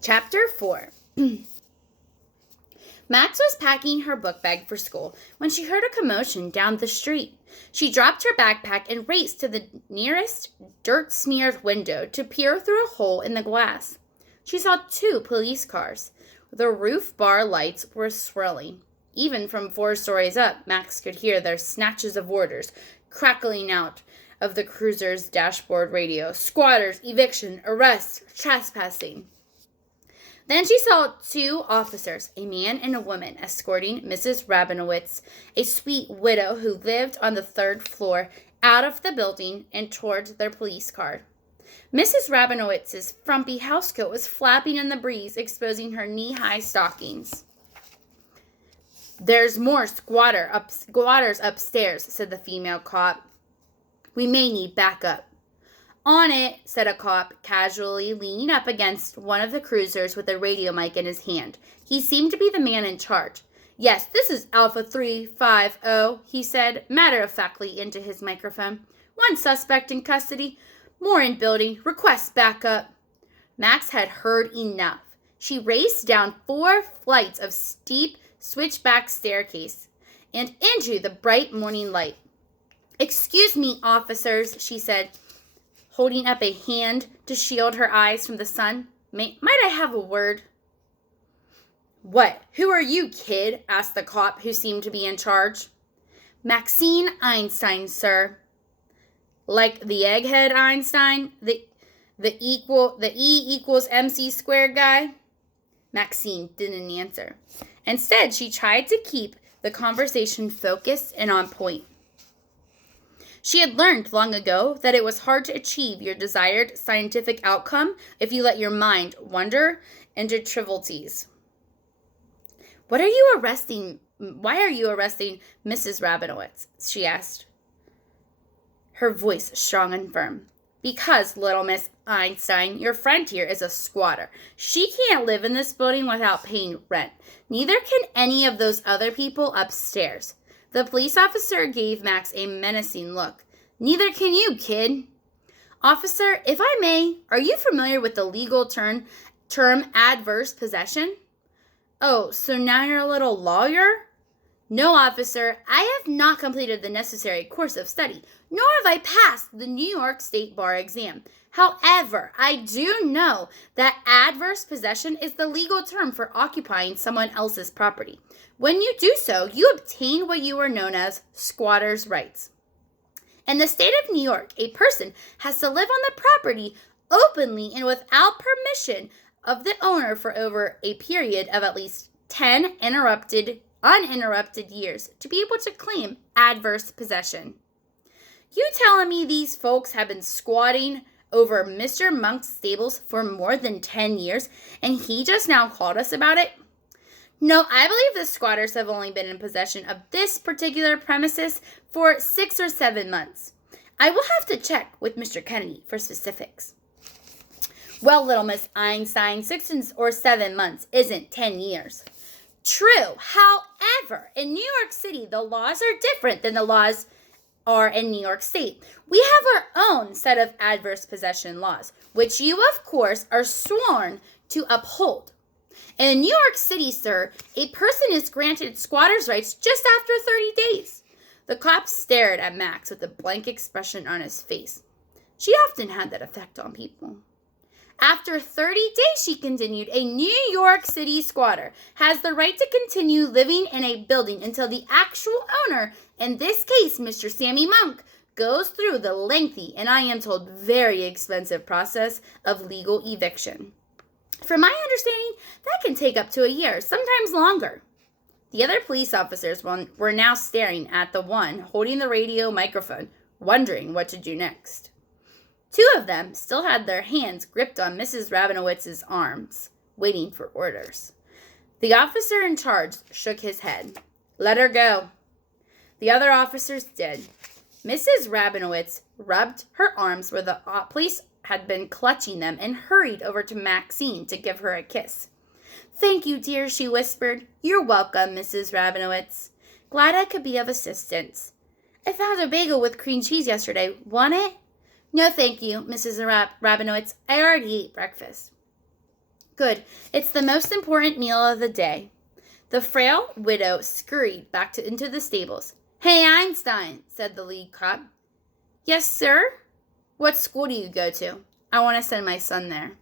Chapter 4. Max was packing her book bag for school when she heard a commotion down the street. She dropped her backpack and raced to the nearest dirt-smeared window to peer through a hole in the glass. She saw 2 police cars. The roof bar lights were swirling. Even from 4 stories up, Max could hear their snatches of orders crackling out of the cruiser's dashboard radio. Squatters, eviction, arrest, trespassing. Then she saw 2 officers, a man and a woman, escorting Mrs. Rabinowitz, a sweet widow who lived on the 3rd floor, out of the building and toward their police car. Mrs. Rabinowitz's frumpy housecoat was flapping in the breeze, exposing her knee-high stockings. "There's more squatters upstairs," said the female cop. "We may need backup." "On it," said a cop, casually leaning up against one of the cruisers with a radio mic in his hand. He seemed to be the man in charge. "Yes, this is Alpha 350, he said matter-of-factly into his microphone. "1 suspect in custody. More in building. Request backup." Max had heard enough. She raced down 4 flights of steep switchback staircase and into the bright morning light. "Excuse me, officers," she said, holding up a hand to shield her eyes from the sun. Might I have a word?" "What? Who are you, kid?" asked the cop who seemed to be in charge. "Maxine Einstein, sir." "Like the egghead Einstein? The E equals MC squared guy?" Maxine didn't answer. Instead, she tried to keep the conversation focused and on point. She had learned long ago that it was hard to achieve your desired scientific outcome if you let your mind wander into trivialities. Why are you arresting Mrs. Rabinowitz?" she asked, her voice strong and firm. "Because, little Miss Einstein, your friend here is a squatter. She can't live in this building without paying rent. Neither can any of those other people upstairs." The police officer gave Max a menacing look. "Neither can you, kid." "Officer, if I may, are you familiar with the legal term adverse possession?" "Oh, so now you're a little lawyer?" "No, officer, I have not completed the necessary course of study, nor have I passed the New York State Bar exam. However, I do know that adverse possession is the legal term for occupying someone else's property. When you do so, you obtain what you are known as squatter's rights. In the state of New York, a person has to live on the property openly and without permission of the owner for over a period of at least 10 uninterrupted years to be able to claim adverse possession." "You telling me these folks have been squatting over Mr. Monk's stables for more than 10 years, and he just now called us about it?" "No, I believe the squatters have only been in possession of this particular premises for 6 or 7 months. I will have to check with Mr. Kennedy for specifics." "Well, little Miss Einstein, 6 or 7 months isn't 10 years. "True. However, in New York City, the laws are different than the laws are in New York State. We have our own set of adverse possession laws, which you, of course, are sworn to uphold. In New York City, sir, a person is granted squatter's rights just after 30 days. The cop stared at Max with a blank expression on his face. She often had that effect on people. "After 30 days, she continued, a New York City squatter has the right to continue living in a building until the actual owner, in this case, Mr. Sammy Monk, goes through the lengthy and, I am told, very expensive process of legal eviction. From my understanding, that can take up to a year, sometimes longer." The other police officers were now staring at the one holding the radio microphone, wondering what to do next. 2 of them still had their hands gripped on Mrs. Rabinowitz's arms, waiting for orders. The officer in charge shook his head. "Let her go." The other officers did. Mrs. Rabinowitz rubbed her arms where the police had been clutching them and hurried over to Maxine to give her a kiss. "Thank you, dear," she whispered. "You're welcome, Mrs. Rabinowitz. Glad I could be of assistance. I found a bagel with cream cheese yesterday. Want it?" "No, thank you, Mrs. Rabinowitz. I already ate breakfast." Good. It's the most important meal of the day. The frail widow scurried back into the stables. Hey, Einstein, said the lead cop. Yes, sir? What school do you go to? I want to send my son there.